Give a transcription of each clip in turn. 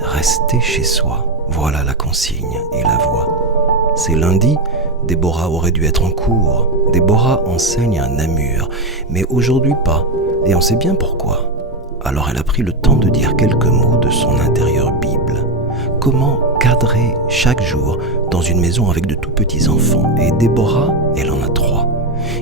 rester chez soi. Voilà la consigne et la voie. C'est lundi, Déborah aurait dû être en cours. Déborah enseigne à Namur, mais aujourd'hui pas, et on sait bien pourquoi. Alors elle a pris le temps de dire quelques mots de son intérieure Bible. Comment cadrer chaque jour dans une maison avec de tout petits enfants. Et Déborah, elle en a 3.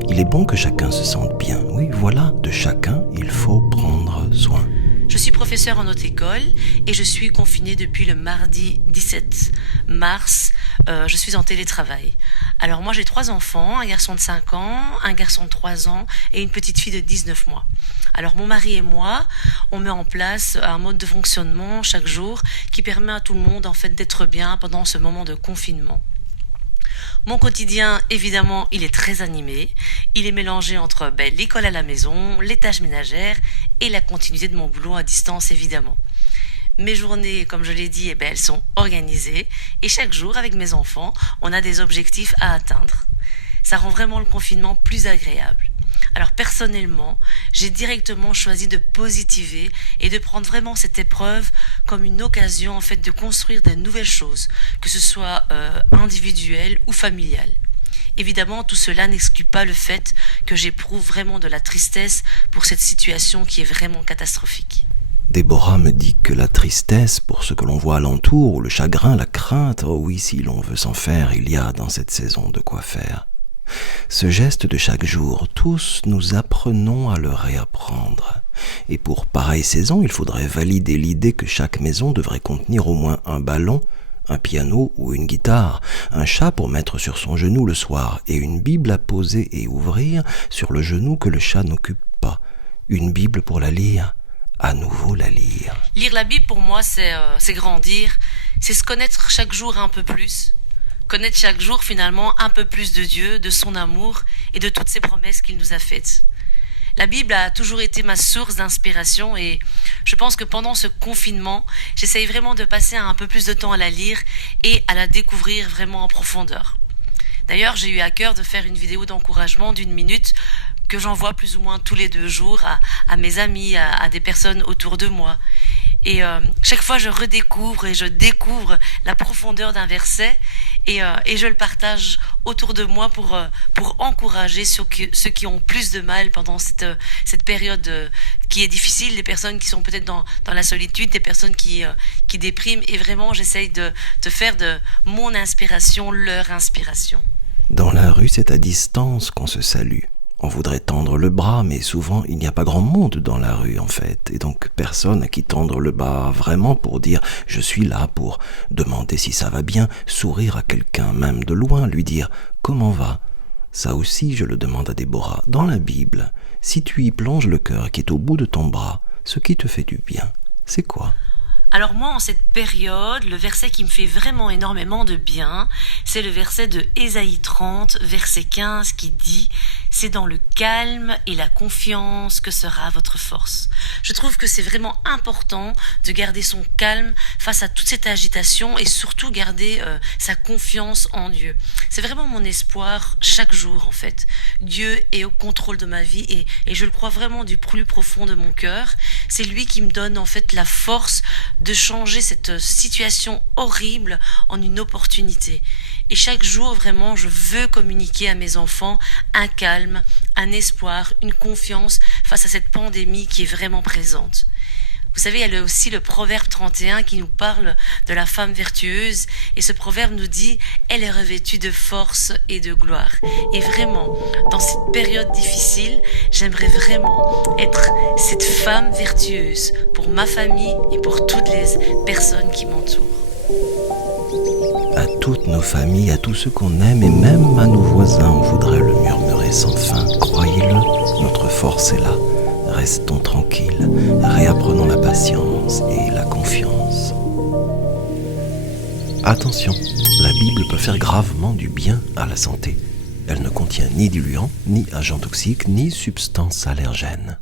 Il est bon que chacun se sente bien. Oui, voilà, de chacun, il faut prendre soin. Je suis professeure en haute école et je suis confinée depuis le mardi 17 mars. Je suis en télétravail. Alors moi j'ai 3 enfants, un garçon de 5 ans, un garçon de 3 ans et une petite fille de 19 mois. Alors mon mari et moi, on met en place un mode de fonctionnement chaque jour qui permet à tout le monde en fait d'être bien pendant ce moment de confinement. Mon quotidien, évidemment, il est très animé. Il est mélangé entre l'école à la maison, les tâches ménagères et la continuité de mon boulot à distance, évidemment. Mes journées, comme je l'ai dit, elles sont organisées et chaque jour, avec mes enfants, on a des objectifs à atteindre. Ça rend vraiment le confinement plus agréable. Alors personnellement, j'ai directement choisi de positiver et de prendre vraiment cette épreuve comme une occasion en fait de construire de nouvelles choses, que ce soit individuelles ou familiales. Évidemment, tout cela n'exclut pas le fait que j'éprouve vraiment de la tristesse pour cette situation qui est vraiment catastrophique. Déborah me dit que la tristesse pour ce que l'on voit alentour, le chagrin, la crainte, oh oui, si l'on veut s'en faire, il y a dans cette saison de quoi faire. Ce geste de chaque jour, tous nous apprenons à le réapprendre. Et pour pareille saison, il faudrait valider l'idée que chaque maison devrait contenir au moins un ballon, un piano ou une guitare, un chat pour mettre sur son genou le soir et une Bible à poser et ouvrir sur le genou que le chat n'occupe pas. Une Bible pour la lire, à nouveau la lire. Lire la Bible pour moi c'est grandir, c'est se connaître chaque jour un peu plus. Connaître chaque jour finalement un peu plus de Dieu, de son amour et de toutes ses promesses qu'il nous a faites. La Bible a toujours été ma source d'inspiration et je pense que pendant ce confinement, j'essaye vraiment de passer un peu plus de temps à la lire et à la découvrir vraiment en profondeur. D'ailleurs, j'ai eu à cœur de faire une vidéo d'encouragement d'1 minute que j'envoie plus ou moins tous les 2 jours à mes amis, à des personnes autour de moi. Et chaque fois, je redécouvre et je découvre la profondeur d'un verset et je le partage autour de moi pour encourager ceux qui ont plus de mal pendant cette période qui est difficile, les personnes qui sont peut-être dans la solitude, des personnes qui dépriment. Et vraiment, j'essaye de faire de mon inspiration leur inspiration. Dans la rue, c'est à distance qu'on se salue. On voudrait tendre le bras, mais souvent il n'y a pas grand monde dans la rue en fait, et donc personne à qui tendre le bras vraiment pour dire « je suis là », pour demander si ça va bien, sourire à quelqu'un même de loin, lui dire « comment va ?» Ça aussi je le demande à Déborah. Dans la Bible, si tu y plonges le cœur qui est au bout de ton bras, ce qui te fait du bien, c'est quoi ? Alors moi, en cette période, le verset qui me fait vraiment énormément de bien, c'est le verset de Ésaïe 30, verset 15, qui dit « C'est dans le calme et la confiance que sera votre force ». Je trouve que c'est vraiment important de garder son calme face à toute cette agitation et surtout garder sa confiance en Dieu. C'est vraiment mon espoir chaque jour en fait. Dieu est au contrôle de ma vie et je le crois vraiment du plus profond de mon cœur. C'est lui qui me donne en fait la force de changer cette situation horrible en une opportunité. Et chaque jour, vraiment, je veux communiquer à mes enfants un calme, un espoir, une confiance face à cette pandémie qui est vraiment présente. Vous savez, il y a aussi le proverbe 31 qui nous parle de la femme vertueuse. Et ce proverbe nous dit « Elle est revêtue de force et de gloire ». Et vraiment, dans cette période difficile, j'aimerais vraiment être cette femme vertueuse pour ma famille et pour toutes les personnes qui m'entourent. À toutes nos familles, à tous ceux qu'on aime et même à nos voisins, on voudrait le murmurer sans fin. Croyez-le, notre force est là. Restons tranquilles, réapprenons la patience et la confiance. Attention, la Bible peut faire gravement du bien à la santé. Elle ne contient ni diluants, ni agents toxiques, ni substances allergènes.